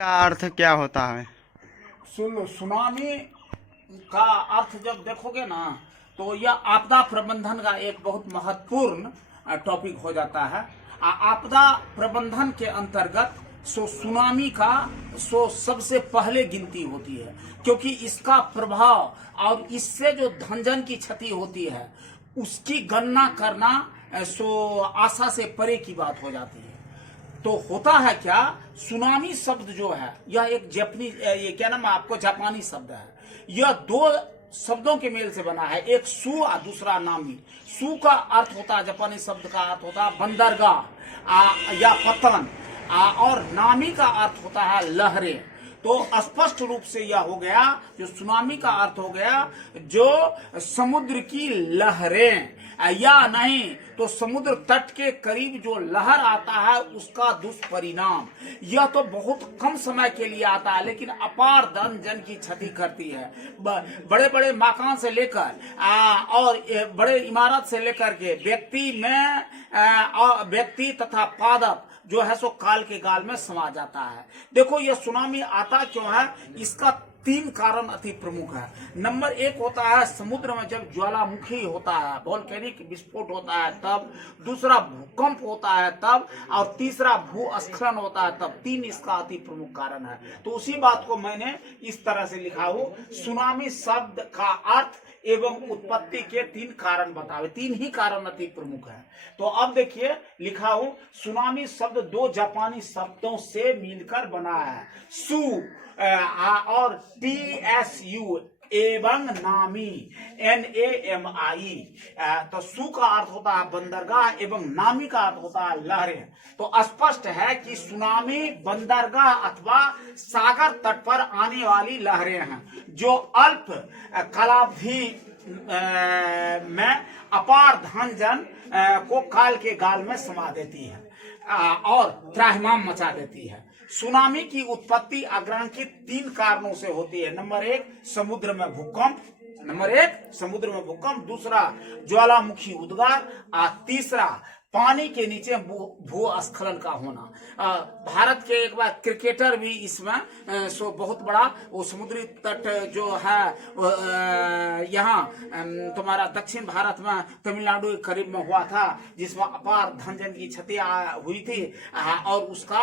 का अर्थ क्या होता है? सुनामी का अर्थ जब देखोगे ना तो यह आपदा प्रबंधन का एक बहुत महत्वपूर्ण टॉपिक हो जाता है। आपदा प्रबंधन के अंतर्गत सुनामी का सबसे पहले गिनती होती है, क्योंकि इसका प्रभाव और इससे जो धनजन की क्षति होती है उसकी गणना करना आशा से परे की बात हो जाती है। तो होता है क्या, सुनामी शब्द जो है यह एक जापानीज, ये क्या नाम, आपको जापानी शब्द है। यह दो शब्दों के मेल से बना है, एक सु और दूसरा नामी। सु का अर्थ होता है, जापानी शब्द का अर्थ होता है बंदरगाह या पतन, और नामी का अर्थ होता है लहरें। तो स्पष्ट रूप से यह हो गया, जो सुनामी का अर्थ हो गया जो समुद्र की लहरें, या नहीं तो समुद्र तट के करीब जो लहर आता है उसका दुष्परिणाम। यह तो बहुत कम समय के लिए आता है, लेकिन अपार धन जन की क्षति करती है। बड़े बड़े मकान से लेकर और बड़े इमारत से लेकर के व्यक्ति तथा पादप जो है सो काल के गाल में समा जाता है। देखो, यह सुनामी आता क्यों है, इसका 3 कारण अति प्रमुख है। नंबर 1 होता है समुद्र में जब ज्वालामुखी होता है, वोल्केनिक विस्फोट होता है तब। दूसरा भूकंप होता है तब। और तीसरा भूस्खलन होता है तब। 3 इसका अति प्रमुख कारण है। तो उसी बात को मैंने इस तरह से लिखा हो, सुनामी शब्द का अर्थ एवं उत्पत्ति के 3 कारण बतावे। 3 ही कारण अति प्रमुख है। तो अब देखिए, लिखा हो सुनामी शब्द 2 जापानी शब्दों से मिलकर बना है, सु और TSU एवं नामी, NAMI। तो सु का अर्थ होता है बंदरगाह एवं नामी का अर्थ होता है लहरें। तो स्पष्ट है कि सुनामी बंदरगाह अथवा सागर तट पर आने वाली लहरें हैं, जो अल्प कालावधि में अपार धन जन को काल के गाल में समा देती है और त्राहिमाम मचा देती है। सुनामी की उत्पत्ति अग्रांकित 3 कारणों से होती है। नंबर 1 समुद्र में भूकंप, दूसरा ज्वालामुखी उद्गार, और तीसरा पानी के नीचे भूस्खलन का होना। भारत के एक बार क्रिकेटर भी इसमें बहुत बड़ा वो समुद्री तट जो है यहाँ तुम्हारा दक्षिण भारत में तमिलनाडु के करीब में हुआ था, जिसमें अपार धनजन की क्षति हुई थी और उसका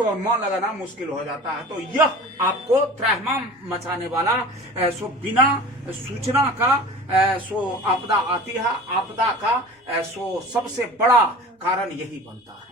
अनुमान लगाना मुश्किल हो जाता है। तो यह आपको त्राहिमाम मचाने वाला बिना सूचना का आपदा आती है। आपदा का सबसे बड़ा कारण यही बनता है।